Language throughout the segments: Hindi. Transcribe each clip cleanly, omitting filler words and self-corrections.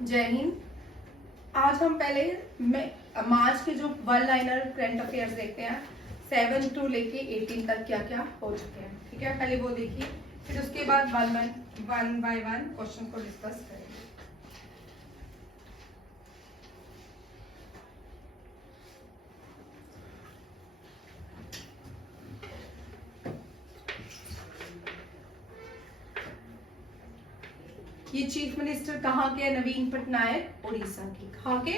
जय हिंद। आज हम पहले मार्च के जो वन लाइनर करंट अफेयर्स देखते हैं 7 टू लेके 18 तक क्या क्या हो चुके हैं। ठीक है, पहले वो देखिए, फिर उसके बाद वन बाय वन क्वेश्चन को डिस्कस करेंगे। ये चीफ मिनिस्टर कहाँ के? नवीन पटनायक उड़ीसा की। कहाँ के?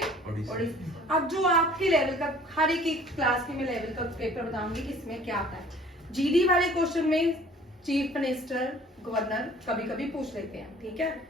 उड़ीसा। अब जो आपके लेवल का, हर एक क्लास के मैं लेवल का पेपर बताऊंगी कि इसमें क्या आता है। जीडी वाले क्वेश्चन में चीफ मिनिस्टर, गवर्नर कभी कभी पूछ लेते हैं। ठीक है,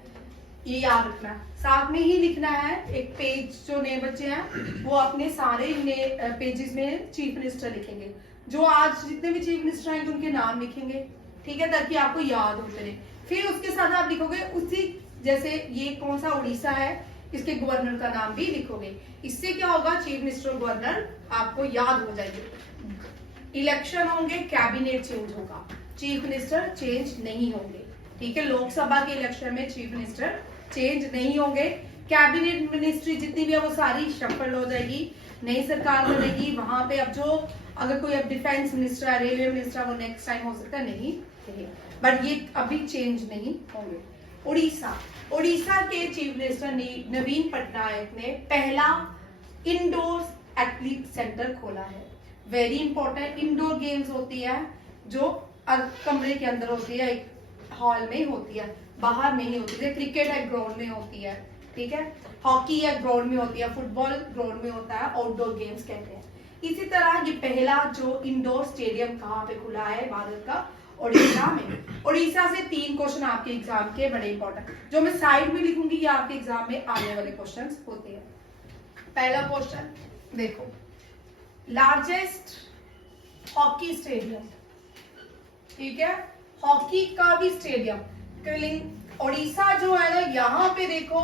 ये याद रखना है। साथ में ही लिखना है एक पेज, जो नए बच्चे हैं वो अपने सारे नए पेजेस में चीफ मिनिस्टर लिखेंगे। जो आज जितने भी चीफ मिनिस्टर आएंगे उनके नाम लिखेंगे। ठीक है, ताकि आपको याद होते रहे। फिर उसके साथ आप लिखोगे उसी, जैसे ये कौन सा उड़ीसा है, इसके गवर्नर का नाम भी लिखोगे। इससे क्या होगा, चीफ मिनिस्टर गवर्नर आपको याद हो जाएंगे। इलेक्शन होंगे, कैबिनेट चेंज होगा, चीफ मिनिस्टर चेंज नहीं होंगे। ठीक है, लोकसभा के इलेक्शन में चीफ मिनिस्टर चेंज नहीं होंगे। कैबिनेट मिनिस्ट्री जितनी भी है वो सारी शफल हो जाएगी, नई सरकार बनेगी। वहां पे अब जो अगर कोई अब डिफेंस मिनिस्टर है, रेलवे मिनिस्टर, वो नेक्स्ट टाइम हो सकता है, नहीं, बट ये अभी चेंज नहीं होंगे। उड़ीसा के चीफ मिनिस्टर नवीन पटनायक ने पहला इंडोर एथलीट सेंटर खोला है। Very important. इंडोर गेम्स होती है जो कमरे के अंदर होती है, एक हॉल में होती है, बाहर नहीं होती है। क्रिकेट है ग्राउंड में होती है, ठीक है, हॉकी है ग्राउंड में होती है, फुटबॉल ग्राउंड में होता है, आउटडोर गेम्स कहते हैं। इसी तरह ये पहला जो इंडोर स्टेडियम कहाँ पे खुला है भारत का? उड़ीसा में। उड़ीसा से 3 क्वेश्चन आपके एग्जाम के बड़े इंपॉर्टेंट, जो मैं साइड में लिखूंगी, ये आपके एग्जाम में आने वाले क्वेश्चंस होते हैं। पहला क्वेश्चन देखो, लार्जेस्ट हॉकी स्टेडियम। ठीक है, हॉकी का भी स्टेडियम उड़ीसा जो है ना, यहाँ पे देखो,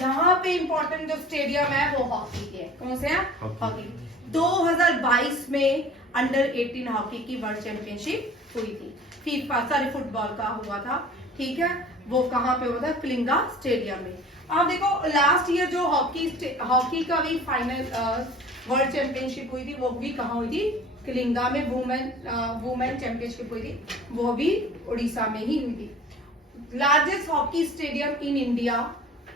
यहाँ पे इंपॉर्टेंट जो स्टेडियम है वो हॉकी के है। कौन से हैं? हॉकी। 2022 में अंडर 18 हॉकी की वर्ल्ड चैंपियनशिप हुई थी। फीफा फुटबॉल का हुआ था। ठीक है, वो कहाँ पे हुआ था? कलिंगा स्टेडियम में। आप देखो लास्ट ईयर जो हॉकी का भी फाइनल वर्ल्ड चैंपियनशिप हुई थी, वो भी कहाँ हुई थी? कलिंगा में। वुमेन चैंपियनशिप हुई थी, वो भी उड़ीसा में ही हुई थी। Largest hockey stadium in India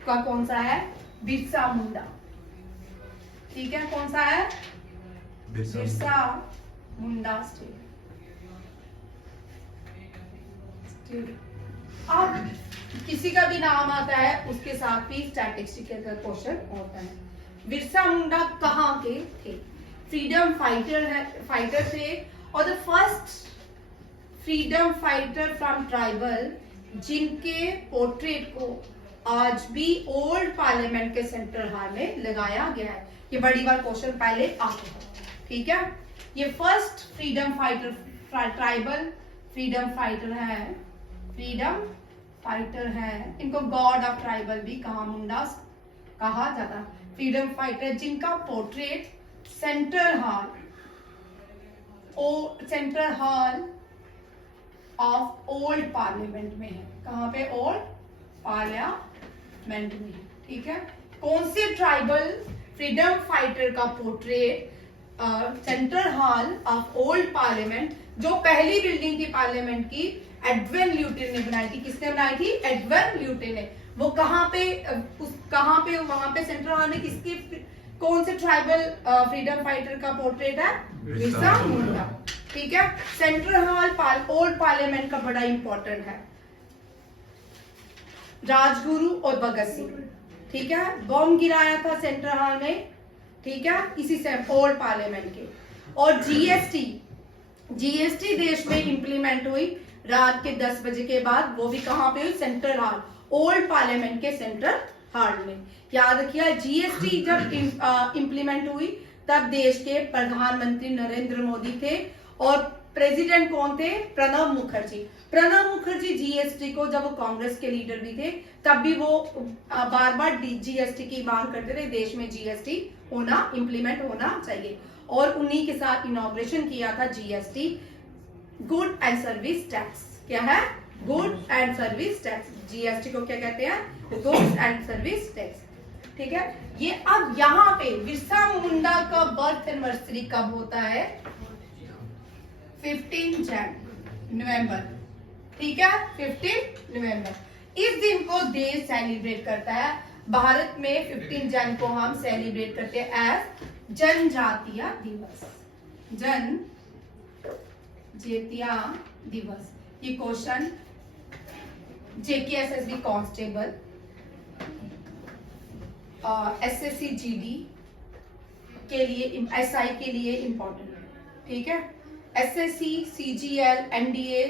का कौन सा है? बिरसा मुंडा। ठीक है, कौन सा है? बिरसा मुंडा स्टेडियम। अब किसी का भी नाम आता है उसके साथ भी स्टैटिस्टिकल का क्वेश्चन होता है। बिरसा मुंडा कहाँ के थे? फ्रीडम फाइटर थे, और the first freedom fighter from tribal, जिनके पोर्ट्रेट को आज भी ओल्ड पार्लियामेंट के सेंट्रल हॉल में लगाया गया है। ये बड़ी बार क्वेश्चन पहले आते हैं। ठीक है, ये first freedom fighter, tribal freedom fighter है। इनको गॉड ऑफ ट्राइबल भी कहा, मुंडास कहा जाता है। फ्रीडम फाइटर जिनका portrait central hall of old parliament में है। कहाँ पे? ओल्ड पार्लियामेंट में। ठीक है, कौन से ट्राइबल फ्रीडम फाइटर का portrait central hall of old parliament, जो पहली बिल्डिंग थी पार्लियामेंट की, एडविन ल्यूटिन ने बनाई थी। किसने बनाई थी? एडविन ल्यूटिन ने। वो कहाँ पे वहां पे सेंट्रल हॉल में किसकी, कौन से ट्राइबल फ्रीडम फाइटर का पोर्ट्रेट है? बिरसा मुंडा। ठीक है, सेंट्रल हॉल ओल्ड पार्लियामेंट का बड़ा इंपॉर्टेंट है। राजगुरु और भगत सिंह, ठीक है, बॉम्ब गिराया था सेंट्रल हॉल में। ठीक है, इसी से ओल्ड पार्लियामेंट के। और जीएसटी देश में इंप्लीमेंट हुई रात के 10 बजे के बाद। वो भी कहाँ पे हुई? सेंट्रल हॉल, ओल्ड पार्लियामेंट के सेंट्रल हॉल में। याद रखिए, जीएसटी जब इंप्लीमेंट हुई तब देश के प्रधानमंत्री नरेंद्र मोदी थे, और प्रेसिडेंट कौन थे? प्रणब मुखर्जी जीएसटी को, जब वो कांग्रेस के लीडर भी थे, तब भी वो बार बार जीएसटी की मांग करते थे, देश में जीएसटी इंप्लीमेंट होना चाहिए। और उन्हीं के साथ इनॉग्रेशन किया था GST, good and service tax. क्या है? Goods and service tax. GST को क्या कहते हैं? Goods and service tax. ठीक है, ये अब यहाँ पे बिरसा मुंडा का बर्थ एनिवर्सरी कब होता है? 15 नवंबर। ठीक है, 15 नवंबर। इस दिन को देश सेलिब्रेट करता है। भारत में 15 जन को हम सेलिब्रेट करते हैं एज जनजातीय दिवस। जनजातीय दिवस। ये question JKSSB constable, SSC GD के लिए, एसआई के लिए इंपॉर्टेंट है। ठीक है, एसएससी, सीजीएल, एनडीए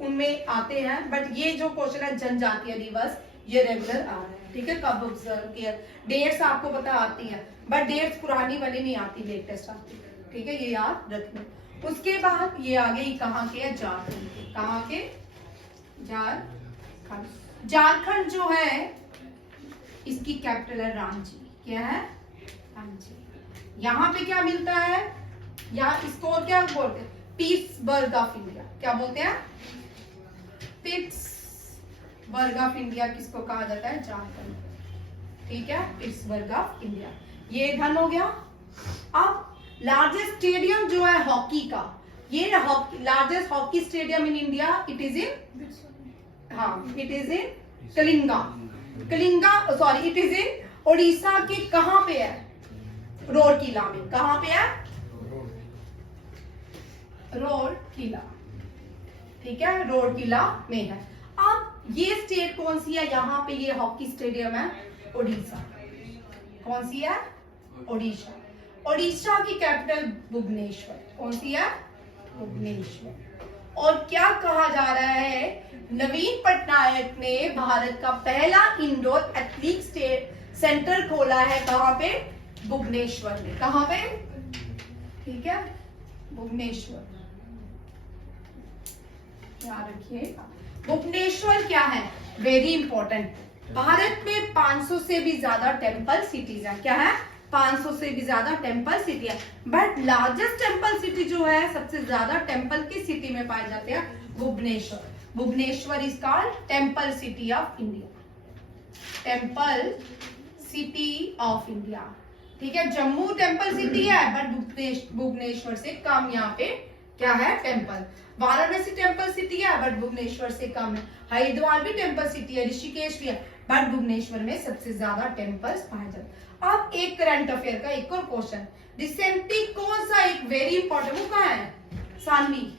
उनमें आते हैं, बट ये जो क्वेश्चन है जनजातीय दिवस ये रेगुलर आ रहा है। ठीक है, कब ऑब्जर्व किया? डेट्स आपको पता आती है, बट डेट्स पुरानी वाली नहीं आती, लेटेस्ट आती है। ठीक है, ये याद रखना। उसके बाद ये आगे कहाँ के है? झारखंड के। कहाँ के? झारखंड। झारखंड जो है इसकी कैपिटल है रांची। क्या है? रांची। यहाँ पे क्या मिलता है? यहाँ इसको और क्या बोलते हैं? Pittsburgh of India. क्या बोलते हैं? पीट्सबर्ग ऑफ इंडिया किसको कहा जाता है? झारखंड। ठीक है, पीट्सबर्ग ऑफ इंडिया। ये धन हो गया। अब लार्जेस्ट स्टेडियम जो है हॉकी का, ये largest hockey stadium in India, it is in, हाँ, it is in Kalinga. Sorry, it is in Odisha के कहां पे है? रोरकेला में। कहां पे है? रोरकेला। ठीक है, रोरकेला में है। अब ये स्टेट कौन सी है? यहाँ पे ये हॉकी स्टेडियम है ओडिशा। कौन सी है? ओडिशा। ओडिशा की कैपिटल भुवनेश्वर। कौन सी है? भुवनेश्वर। और क्या कहा जा रहा है? नवीन पटनायक ने भारत का पहला इंडोर एथलेटिक्स सेंटर खोला है। कहां पे? भुवनेश्वर में। कहां पे? ठीक है, भुवनेश्वर। याद रखिएगा, भुवनेश्वर क्या है? Very important. भारत में 500 से भी ज्यादा टेम्पल सिटीज है। क्या है? 500 से भी ज्यादा टेम्पल सिटी है, बट लार्जेस्ट टेम्पल सिटी जो है, सबसे ज्यादा टेम्पल की सिटी में पाए जाते हैं? Bhubaneswar. Bhubaneswar is called temple city of India. Temple city of India. ठीक है, जम्मू टेम्पल सिटी है, बट भुवनेश्वर से कम यहाँ पे क्या है? टेम्पल। वाराणसी टेम्पल सिटी है, बट भुवनेश्वर से कम है। हरिद्वार भी टेम्पल सिटी है, ऋषिकेश भी है, बट भुवनेश्वर में सबसे ज्यादा टेम्पल्स पाए जाते हैं। अब एक करंट अफेयर का एक और क्वेश्चन, रिसेंटली कौन सा एक वेरी इंपॉर्टेंट, वो कहाँ है? सानवी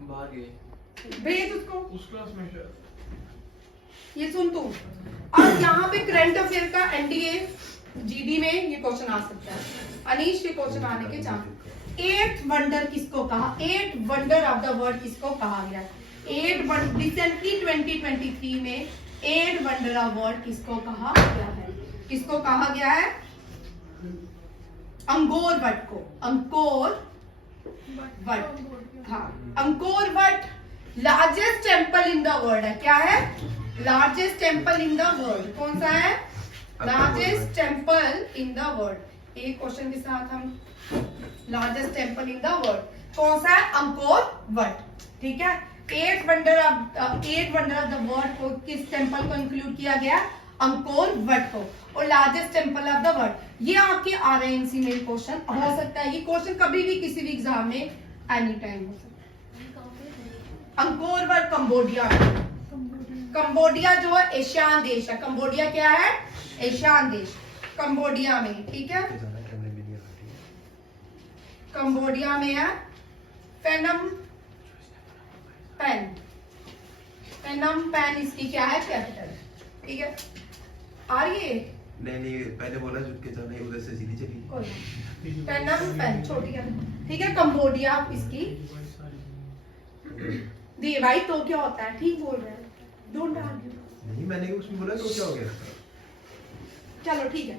बाहर गए, भेज उसको उस क्लास में शायद। ये सुन तू, अब यहाँ पे करंट अफेयर का एनडीए जीडी में ये क्वेश्चन आ सकता है। अनीश, ये क्वेश्चन आने के चांस। 8 वंडर किसको कहा? 8 वंडर ऑफ द वर्ल्ड किसको कहा गया? 8 वंडर रिसेंटली 2023 में 8 वंडर ऑफ वर्ल्ड किसको कहा गया है? किसको कहा गया है? अंगोर वट को। अंकोर वट, हाँ, Angkor what largest temple in the world है। क्या है? Largest temple in the world. कौन सा है? Largest temple in the world. एक क्वेश्चन के साथ हम largest temple in the world कौन सा है? Angkor what. ठीक है, 8 वंडर ऑफ द वर्ल्ड को किस टेम्पल को इंक्लूड किया गया? अंकोर वट को। और largest temple of the world, ये आपके आरएनसी में क्वेश्चन हो सकता है। ये क्वेश्चन कभी भी किसी भी एग्जाम में एनी टाइम हो सकता है। अंकोर वट कंबोडिया में। कंबोडिया जो है एशियान देश है। कंबोडिया क्या है? एशियान देश। कंबोडिया में, ठीक है, कंबोडिया में है। पेनम पेन इसकी क्या है? कैपिटल। ठीक है, आ रही है? नहीं, पहले बोला जुट के चलना, उधर से सीधी चली। पेनम पेन छोटी है। ठीक है, कंबोडिया इसकी दी भाई। तो क्या होता है? ठीक बोल रहे हैं, डोंट आर्ग्यू। नहीं, मैंने उसमें बोला तो क्या हो गया? चलो ठीक है,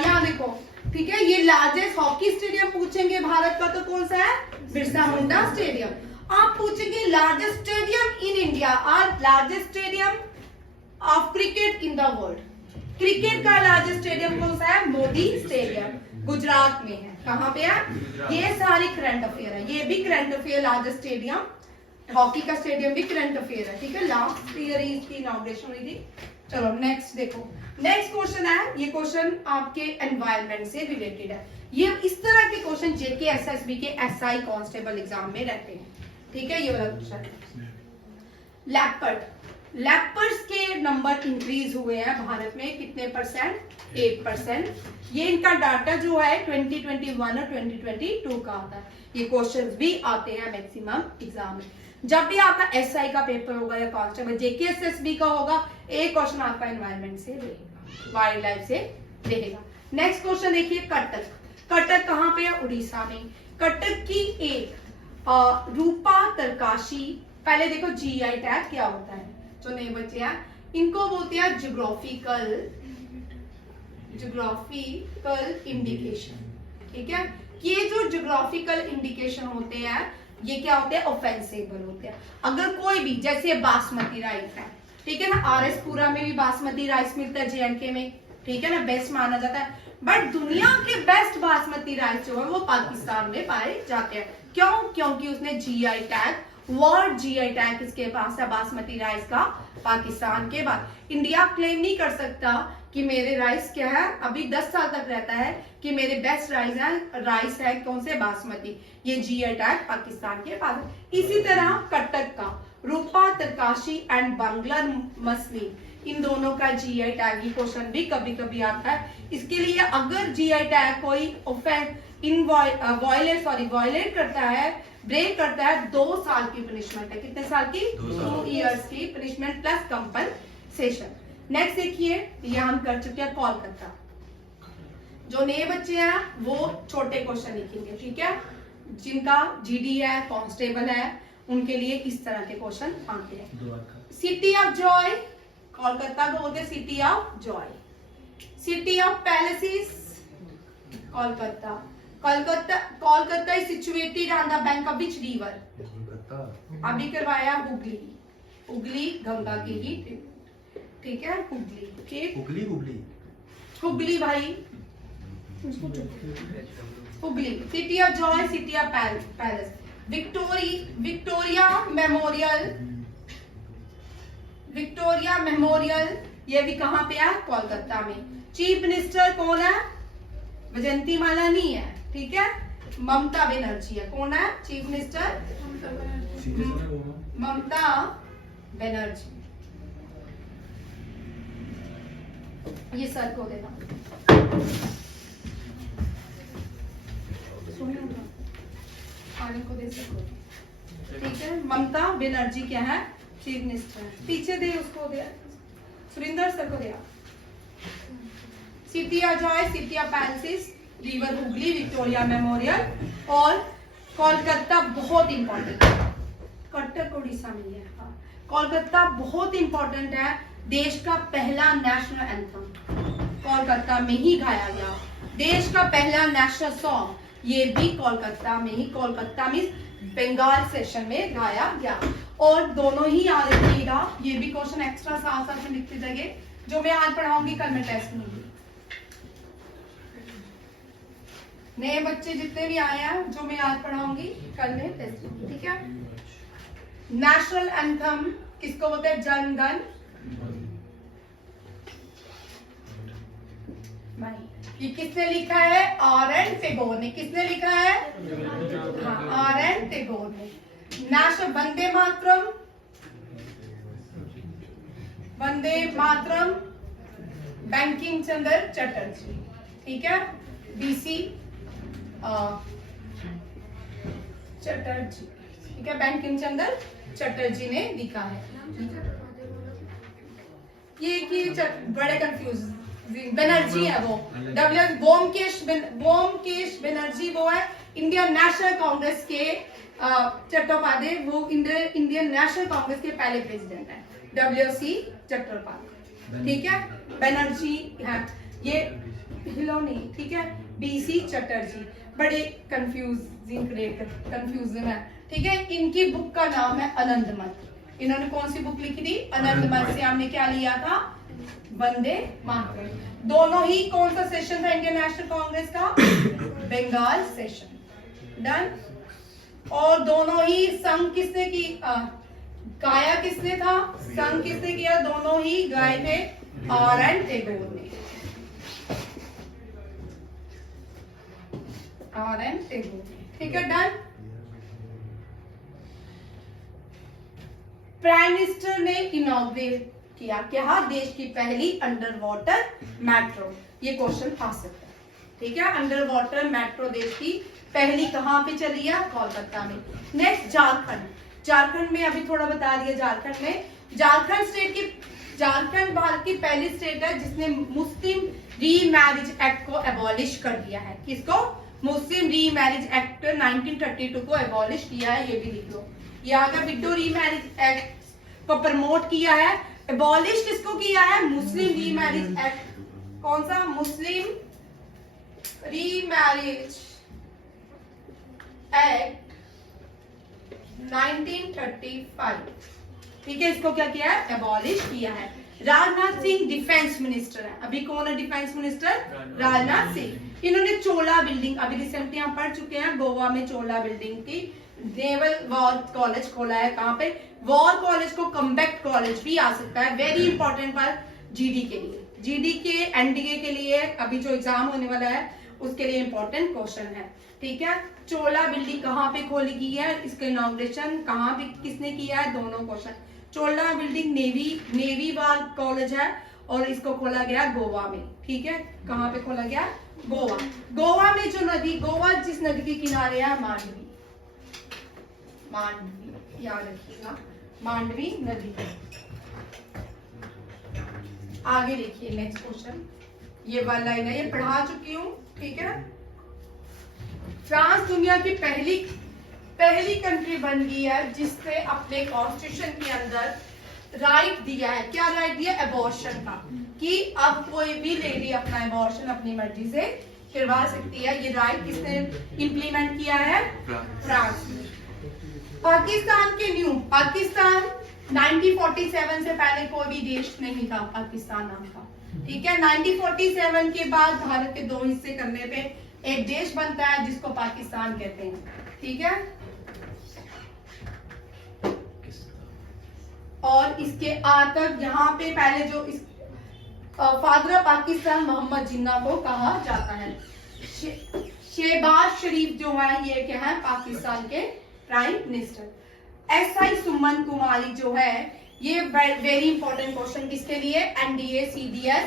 यहाँ देखो। ठीक है, ये लार्जेस्ट हॉकी स्टेडियम पूछेंगे भारत का तो कौन सा है? बिरसा मुंडा स्टेडियम। आप पूछेंगे लार्जेस्ट स्टेडियम इन इंडिया और largest stadium of cricket in the world. Cricket का लार्जेस्ट स्टेडियम कौन सा है? मोदी स्टेडियम, गुजरात में है। कहाँ पे है? ये सारी करंट अफेयर है। ये भी current affair, largest stadium hockey का स्टेडियम भी करंट अफेयर है, ठीक है। लास्ट ईयर ही इसकी इनॉग्रेशन हुई थी। चलो नेक्स्ट देखो, नेक्स्ट क्वेश्चन है, ये क्वेश्चन आपके एनवायरनमेंट से रिलेटेड है। ये इस तरह के क्वेश्चन जेके एसएसबी के एसआई कांस्टेबल एग्जाम में रहते हैं, ठीक है। ये वाला क्वेश्चन, लेपर्ड, लेपर्ड्स के नंबर इंक्रीज हुए हैं भारत में कितने परसेंट? 8%। ये इनका डाटा जो है 2021 और 2022 का आता है। ये क्वेश्चंस भी आते हैं मैक्सिमम एग्जाम में। जब भी आपका एसआई का पेपर होगा या कांस्टेबल जेके एसएसबी का होगा, एक क्वेश्चन आपका एनवायरनमेंट से रहेगा, वाइल्ड लाइफ से रहेगा। नेक्स्ट क्वेश्चन देखिए, कटक, कटक कहाँ पे है? उड़ीसा में। कटक की एक रूपा तरकाशी, पहले देखो जीआई टैग क्या होता है, जो नए बच्चे हैं इनको बोलते हैं ज्योग्राफिकल इंडिकेशन, ठीक है। ये जो ज्योग्राफिकल इंडिकेशन होते हैं ये क्या होते हैं? ऑफेंसेबल होते हैं। अगर कोई भी, जैसे बासमती राइस है, ठीक है ना, आरएस पुरा में भी बासमती राइस मिलता है, जेएनके में, ठीक है ना, बेस्ट माना जाता है। बट दुनिया के बेस्ट बासमती राइस जो है वो पाकिस्तान में पाए जाते हैं। क्यों? क्योंकि उसने GI tag, world GI tag इसके पास है बासमती राइस का। पाकिस्तान के बाद इंडिया क्लेम नहीं कर सकता कि मेरे राइस क्या है, अभी 10 साल तक रहता है कि मेरे बेस्ट राइस है कौन से? बासमती। ये जीआई टैग पाकिस्तान के पास है। इसी तरह कटक का रूपा तरकाशी एंड बांग्ला मसली, इन दोनों का जीआई टैग, ये क्वेश्चन भी कभी कभी आता है। इसके लिए अगर जीआई टैग कोई वायलेट करता है, ब्रेक करता है, 2 साल की पनिशमेंट है। कितने साल की? 2 इयर्स की पनिशमेंट प्लस कंपनसेशन। नेक्स्ट देखिए, ये हम कर चुके हैं कोलकाता। जो नए बच्चे हैं वो छोटे क्वेश्चन लिखेंगे, ठीक है। जिनका जीडी है, कांस्टेबल है, उनके लिए इस तरह के क्वेश्चन आते हैं। सिटी ऑफ जॉय, कोलकाता को बोलते हैं city of Joy. City of palaces, Kolkata. Kolkata is situated on the bank of which river? अभी करवाया हुगली, हुगली गंगा की ही, ठीक है, हुगली, ठीक। हुगली हुगली हुगली भाई, Hooghly. City of Joy, city of palace. Victoria memorial, Victoria memorial, ये भी कहाँ पे है? कोलकाता में। चीफ मिनिस्टर कौन है? वैजयंती माला नहीं है, ठीक है, ममता बनर्जी है। कौन है चीफ मिनिस्टर? ममता बनर्जी। ये सर को देना, आने को दे सको, ठीक है। ममता बनर्जी क्या है? Chief minister. पीछे दे, उसको दे, सुरेंद्र सर को दिया। City of Joy, city of palaces, river Hooghly, Victoria memorial और कोलकाता बहुत इंपॉर्टेंट है। कटक उड़ीसा में है। कोलकाता बहुत इंपॉर्टेंट है। देश का पहला नेशनल एंथम कोलकाता में ही गाया गया। देश का पहला नेशनल सॉन्ग ये भी कोलकाता में ही, कोलकाता में बंगाल सेशन में गाया गया। और दोनों ही याद रखिएगा, ये भी क्वेश्चन एक्स्ट्रा साथ साथ में लिखते जाइए। जो मैं आज पढ़ाऊंगी कल मैं टेस्ट में दूंगी। नए बच्चे जितने भी आए हैं, जो मैं आज पढ़ाऊंगी कल मैं टेस्ट दूंगी, ठीक है। नेशनल एंथम किसको बोलते हैं? जन गण मन। ये किसने लिखा है? आर.एन. टैगोर ने। किसने लिखा है? हाँ, आर.एन. टैगोर ने। नेशनल वंदे मातरम, वंदे मातरम बंकिम चंद्र चटर्जी, ठीक है, बीसी चटर्जी, ठीक है, बंकिम चंद्र चटर्जी ने लिखा है। ये कि बड़े कंफ्यूज, बनर्जी है वो, बोमकेश बनर्जी वो है इंडियन नेशनल कांग्रेस के, चट्टोपाध्याय वो इंडियन नेशनल कांग्रेस के पहले प्रेसिडेंट है, WC चट्टोपाध्याय, ठीक है। बनर्जी है ये, हिलोनी, ठीक है, BC चटर्जी। बड़े कंफ्यूजन है, ठीक है। इनकी बुक का नाम है आनंदमठ। इन्होंने कौन सी बुक लिखी थी? आनंदमठ से हमने क्या लिया था? वंदे मातरम। दोनों ही कौन सा सेशन था इंडियन नेशनल कांग्रेस का? बंगाल सेशन। डन। और दोनों ही संग किसने की गाया किसने था, संग किसने किया, दोनों ही गाए थे R.N. टैगोर ने। R.N. टैगोर ने, ठीक है, डन। प्राइम मिनिस्टर ने इनॉग्रेट किया क्या, देश की पहली अंडर वाटर मेट्रो, ये क्वेश्चन आ सकता है, ठीक है। अंडर वाटर मेट्रो देश की पहली कहां पे चली है, कोलकाता में। नेक्स्ट झारखंड, झारखंड में अभी थोड़ा बता दिया, झारखंड में, झारखंड भारत की पहली स्टेट है जिसने मुस्लिम री मैरिज एक्ट को एबॉलिश कर दिया है। किसको, मुस्लिम री मैरिज एक्ट 1932 को एबॉलिश किया है, ये भी लिख लो। यहाँ का विडो री मैरिज एक्ट को प्रमोट किया है, एबॉलिश किसको किया है, मुस्लिम री मैरिज एक्ट, कौन सा, मुस्लिम री मैरिज एक्ट 1935, ठीक है, इसको क्या किया है, एबॉलिश किया है। राजनाथ सिंह डिफेंस मिनिस्टर है, अभी कौन है डिफेंस मिनिस्टर, राजनाथ सिंह। इन्होंने चोला बिल्डिंग, अभी रिसेंटली हम पढ़ चुके हैं, गोवा में चोला बिल्डिंग की नेवल वॉर कॉलेज खोला है। कहां पे, वॉर कॉलेज को कम्बैक्ट कॉलेज भी आ सकता है, वेरी इंपॉर्टेंट पर जीडी के लिए, जीडी के एनडीए के लिए अभी जो एग्जाम होने वाला है उसके लिए इंपॉर्टेंट क्वेश्चन है, ठीक है। चोला बिल्डिंग कहां पे खोली गई है, इसका इनॉग्रेशन कहां पे किसने किया है, दोनों क्वेश्चन। चोला बिल्डिंग नेवी वॉर कॉलेज है और इसको खोला गया गोवा में, ठीक है, कहां पे खोला गया, गोवा। गोवा में जो नदी, गोवा जिस नदी के किनारे है, मांडवी, मांडवी याद रखिएगा, मांडवी नदी। आगे देखिए नेक्स्ट क्वेश्चन, ये वाला लाइन है, ये पढ़ा चुकी हूँ, ठीक है। फ्रांस दुनिया की पहली कंट्री बन गई है जिसने अपने कॉन्स्टिट्यूशन के अंदर राइट दिया है, क्या राइट दिया, एबॉर्शन का, कि अब कोई भी लेडी अपना एबॉर्शन अपनी मर्जी से करवा सकती है। ये राइट किसने इंप्लीमेंट किया है, फ्रांस ने। पाकिस्तान के न्यू, पाकिस्तान 1947 से पहले कोई भी देश नहीं था पाकिस्तान नाम का, ठीक है। 1947 के बाद भारत के दो हिस्से करने पे एक देश बनता है जिसको पाकिस्तान कहते हैं, ठीक है। और इसके तक यहाँ पे पहले जो इस फादर ऑफ पाकिस्तान मोहम्मद जिन्ना को कहा जाता है। शहबाज शरीफ जो है ये क्या है, पाकिस्तान के प्राइम मिनिस्टर। SI सुमन कुमारी जो है ये वेरी इंपॉर्टेंट क्वेश्चन किसके लिए, एनडीए CDS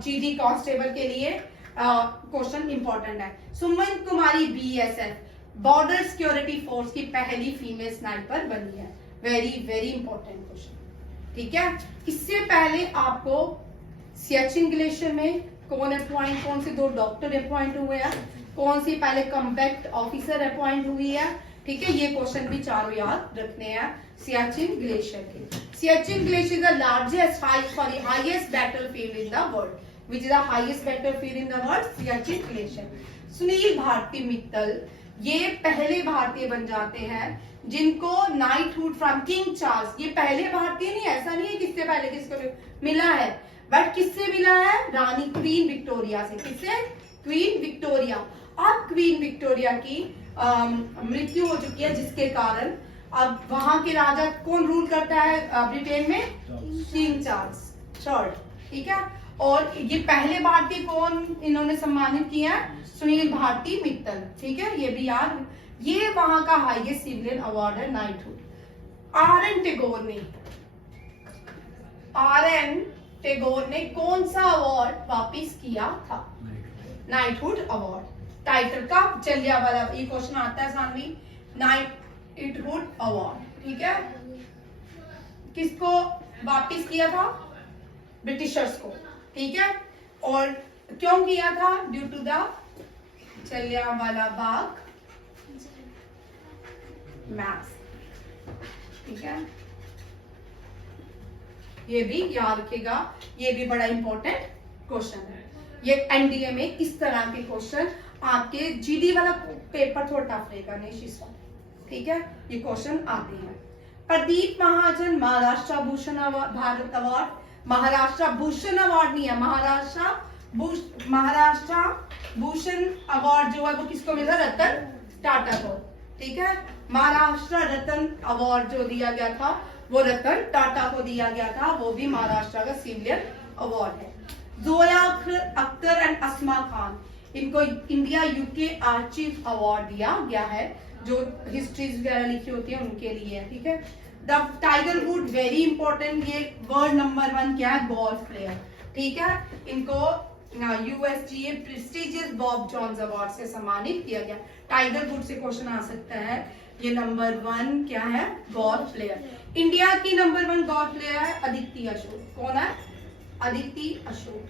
GD कांस्टेबल के लिए क्वेश्चन इंपॉर्टेंट है। सुमन कुमारी BSF बॉर्डर सिक्योरिटी फोर्स की पहली फीमेल स्नाइपर बनी है, वेरी वेरी इंपॉर्टेंट क्वेश्चन, ठीक है। इससे पहले आपको सियाचिन ग्लेशियर में कौन अपॉइंट, कौन से दो डॉक्टर अपॉइंट हुए हैं, कौन सी पहले कम्बैक्ट ऑफिसर अपॉइंट हुई है, ठीक है। ये क्वेश्चन भी चारों याद रखने हैं सियाचिन ग्लेशियर के। Siachen glacier the largest highest battlefield in the world, which is the highest battlefield in the world, Siachen glacier. Sunil Bharti Mittal ये पहले भारतीय बन जाते हैं जिनको नाइटहुड फ्रॉम किंग चार्ल्स, ये पहले भारतीय नहीं, ऐसा नहीं है किससे पहले किसको मिला है, बट किससे मिला है, रानी क्वीन विक्टोरिया से। किससे, क्वीन विक्टोरिया। अब क्वीन विक्टोरिया की मृत्यु हो चुकी है जिसके कारण अब वहां के राजा कौन रूल करता है ब्रिटेन में, किंग चार्ल्स थर्ड, ठीक है। और ये पहले भारतीय कौन इन्होंने सम्मानित किया, सुनील भारती मित्तल, ठीक है, ये भी याद। ये वहां का हाईएस्ट सिविलियन अवार्ड है नाइटहुड। R.N. टैगोर ने कौन सा अवार्ड वापिस किया था, नाइटहुड अवार्ड। टाइटल का जलियांवाला, ये क्वेश्चन आता है सानवी, नाइटहुड अवार्ड, ठीक है। किसको वापिस किया था, ब्रिटिशर्स को, ठीक है। और क्यों किया था, due to the Jallianwala Bagh massacre, ठीक है। ये भी याद रखिएगा, ये भी बड़ा इंपॉर्टेंट क्वेश्चन है। ये एनडीए में इस तरह के क्वेश्चन आपके जीडी वाला पेपर थोड़ा टफ रहेगा, नहीं, ठीक है, ये क्वेश्चन आते हैं। Pradeep Mahajan Maharashtra Bhushan award, Bharat award, Maharashtra Bhushan award नहीं है, महाराष्ट्र भूषण अवार्ड जो है वो किसको मिला, रतन टाटा को, ठीक है। महाराष्ट्र रत्न अवार्ड जो दिया गया था वो रतन टाटा को दिया गया था, वो भी महाराष्ट्र का सिविलियन अवार्ड है। जोया अख्तर एंड अस्मा खान, इनको इंडिया यूके आर्चिव अवार्ड दिया गया है, जो हिस्ट्रीज वगैरह लिखी होती है उनके लिए, ठीक है। The tiger would very important, ये वर्ल्ड नंबर 1 क्या है, गोल्फ प्लेयर, ठीक है। इनको USGA prestigious Bob Johns award से सम्मानित किया गया। टाइगर वुड से क्वेश्चन आ सकता है, ये नंबर 1 क्या है, गोल्फ प्लेयर। इंडिया की नंबर 1 गोल्फ प्लेयर है अदिति अशोक। कौन है, अदिति अशोक,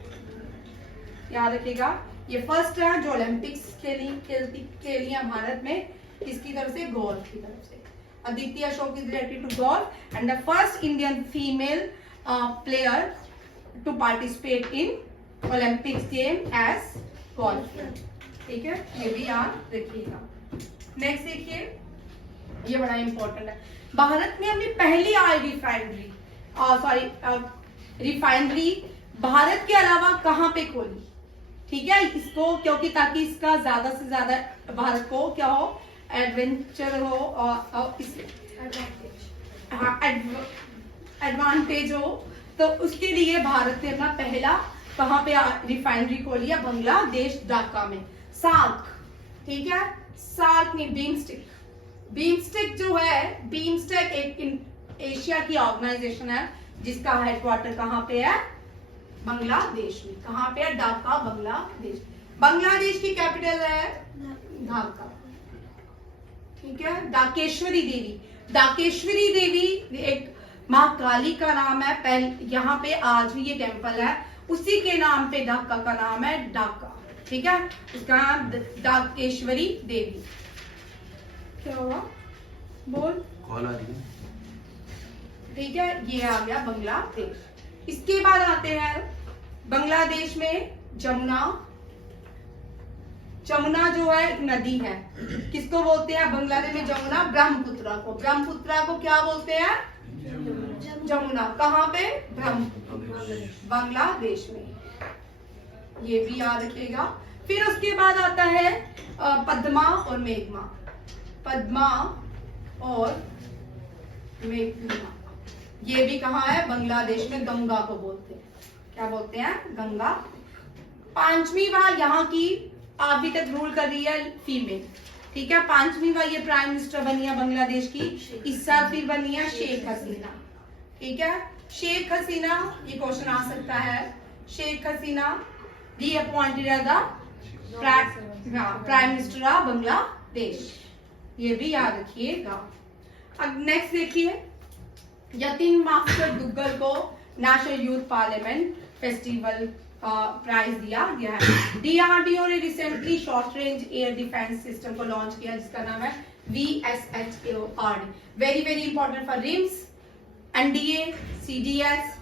याद रखिएगा। ये फर्स्ट है जो ओलंपिक्स खेली है भारत में, किसकी तरफ से, गोल्फ की तरफ से। Aditi Ashok is related to golf and the first Indian female player to participate in Olympics game as golf, ठीक है। ये भी याद रखिएगा। नेक्स्ट देखिए, ये बड़ा इंपॉर्टेंट है। भारत में अपनी पहली ऑयल रिफाइनरी भारत के अलावा कहां पे खोली, ठीक है। इसको क्योंकि ताकि इसका ज्यादा से ज्यादा भारत को क्या हो, एडवेंचर हो और एडवांटेज हो, तो उसके लिए भारत ने अपना पहला कहां पे रिफाइनरी खोली है, बांग्लादेश ढाका में। सार्क, ठीक है, सार्क नहीं, बीमस्टिक। बीमस्टिक जो है, बीमस्टेक एक एशिया की ऑर्गेनाइजेशन है जिसका हेडक्वार्टर कहां पे है, बांग्लादेश में। कहां पे है, ढाका, बांग्लादेश। बांग्लादेश की कैपिटल है ढाका, ठीक है। ढाकेश्वरी देवी, ढाकेश्वरी देवी एक माँ काली का नाम है, यहाँ पे आज भी ये टेम्पल है, उसी के नाम पे ढाका का नाम है, ढाका, ठीक है। उसका नाम ढाकेश्वरी देवी। क्या हुआ, बोल, कॉल आ रही है, ठीक है। ये आ गया बांग्लादेश। इसके बाद आते हैं बांग्लादेश में जमुना। जमुना जो है एक नदी है, किसको बोलते हैं बांग्लादेश में, जमुना, ब्रह्मपुत्रा को। ब्रह्मपुत्रा को क्या बोलते हैं, जमुना। कहाँ पे, ब्रह्मपुत्र, बांग्लादेश में, ये भी याद रखिएगा। फिर उसके बाद आता है पद्मा और मेघना। पद्मा और मेघना, ये भी कहाँ है, बांग्लादेश में, गंगा को बोलते हैं। क्या बोलते हैं, गंगा। 5वीं बार यहाँ की अभी तक रूल कर रही है फीमेल, ठीक है। 5वीं बार ये प्राइम मिनिस्टर बनी है बांग्लादेश की। इस साल फिर बनी है शेख हसीना, ठीक है। शेख हसीना, ये क्वेश्चन आ सकता है, Sheikh Hasina reappointed as the prime minister of Bangladesh, ये भी याद रखिएगा। अब नेक्स्ट देखिए, यतीन मास्टर दुग्गल को national youth parliament festival prize दिया गया है। डीआरडीओ ने recently short range air defence system को लॉन्च किया जिसका नाम है VSHARD। Very very important for RIMS, NDA, CDS,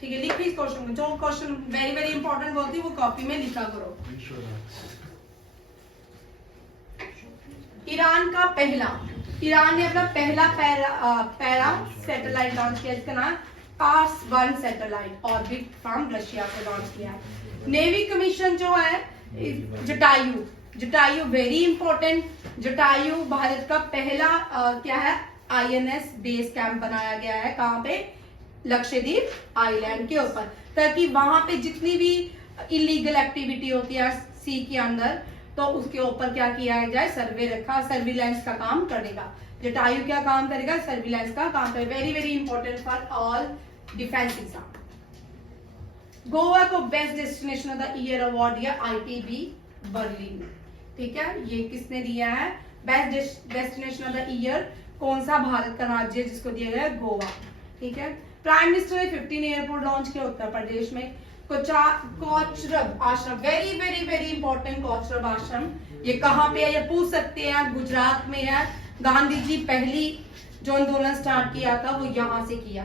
ठीक है। लिखिए इस क्वेश्चन में, जो क्वेश्चन वेरी वेरी इंपॉर्टेंट बोलती है वो कॉपी में लिखा करो। ईरान ने अपना पहला पैरा सैटेलाइट लॉन्च किया जिसका नाम Pars 1 satellite orbit from Russia से लॉन्च किया है। नेवी कमीशन जो है जटायु वेरी इंपॉर्टेंट। जटायु भारत का पहला क्या है, INS बेस कैंप बनाया गया है, कहाँ पे, लक्षद्वीप आइलैंड के ऊपर, ताकि वहां पे जितनी भी इलीगल एक्टिविटी होती है सी के अंदर, तो उसके ऊपर क्या किया जाए, सर्वे रखा, सर्विलांस का काम करेगा। जटायु क्या काम करेगा, सर्विलांस का काम करेगा। Very very important for all defence exam. Goa को best destination of the year award दिया ITB बर्लिन, ठीक है। ये किसने दिया है, best destination of the year, कौन सा भारत का राज्य जिसको दिया गया है, गोवा, ठीक है। प्राइम मिनिस्टर ने 15 एयरपोर्ट लॉन्च किया उत्तर प्रदेश में। कोचरब आश्रम, very very very important, Kochrab आश्रम, ये कहाँ पे है, ये पूछ सकते हैं, गुजरात में है। गांधी जी पहली जो आंदोलन स्टार्ट किया था वो यहाँ से किया,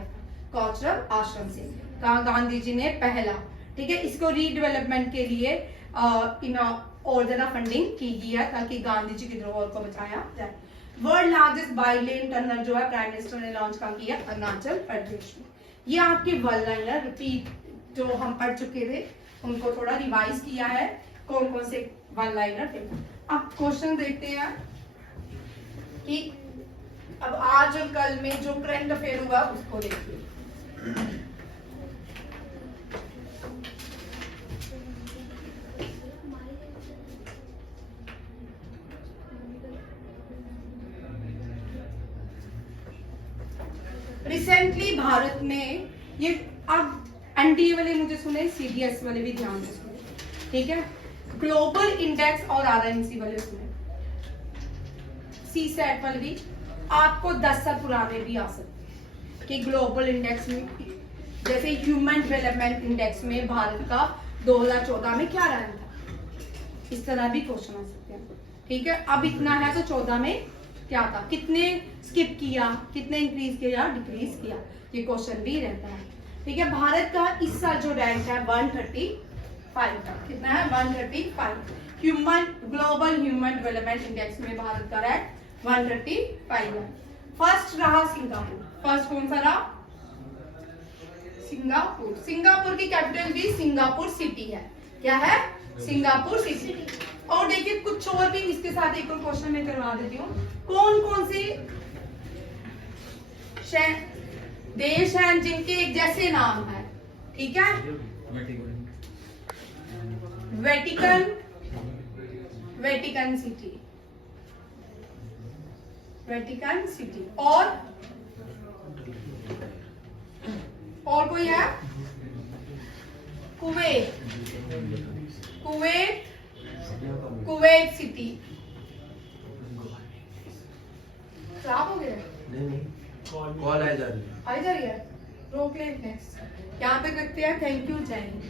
कोचरब आश्रम से, कहा गांधी जी ने पहला, ठीक है। इसको रीडेवलपमेंट के लिए और ज्यादा फंडिंग की गई है ताकि गांधी जी की धरोहर को बचाया जाए। World largest by lane tunnel जो है प्राइम मिनिस्टर ने लॉन्च कहाँ किया, अरुणाचल प्रदेश में। ये आपके वन लाइनर रिपीट जो हम पढ़ चुके थे उनको थोड़ा रिवाइज किया है, कौन कौन से वन लाइनर थे। अब क्वेश्चन देखते हैं। ठीक, अब आज और कल में जो करंट अफेयर हुआ उसको देखिए। रिसेंटली भारत में ये, अब एनडीए वाले मुझे सुने, सीडीएस वाले भी ध्यान से सुने, ठीक है, ग्लोबल इंडेक्स और आरएनसी वाले सुने, सीसैट वाले भी, आपको 10 साल पुराने भी आ सकते कि ग्लोबल इंडेक्स में, जैसे ह्यूमन डेवलपमेंट इंडेक्स में भारत का 2014 में क्या रैंक था, इस तरह भी क्वेश्चन आ सकते हैं, ठीक है। अब इतना है तो 14 में क्या था, कितने स्किप किया, कितने इंक्रीज किया, डिक्रीज किया, ये क्वेश्चन भी रहता है, ठीक है। भारत का इस साल जो रैंक है 135 का, कितना है 135, human global human development index में भारत का रैंक 135 है। फर्स्ट रहा सिंगापुर, फर्स्ट कौन सा रहा, सिंगापुर। सिंगापुर की कैपिटल भी सिंगापुर सिटी है, क्या है, सिंगापुर सिटी। और देखिए कुछ और भी इसके साथ एक और क्वेश्चन मैं करवा देती हूँ, कौन कौन से देश हैं जिनके एक जैसे नाम है, ठीक है, Vatican, Vatican city, Vatican city, और कोई है, कुवैत, कुवैत, कुवैत सिटी। खराब हो गया, नहीं कॉल आ जा रही है, आ जा रही है, रोक ले नेक्स्ट, यहाँ पे करते हैं। थैंक यू, जय हिंद।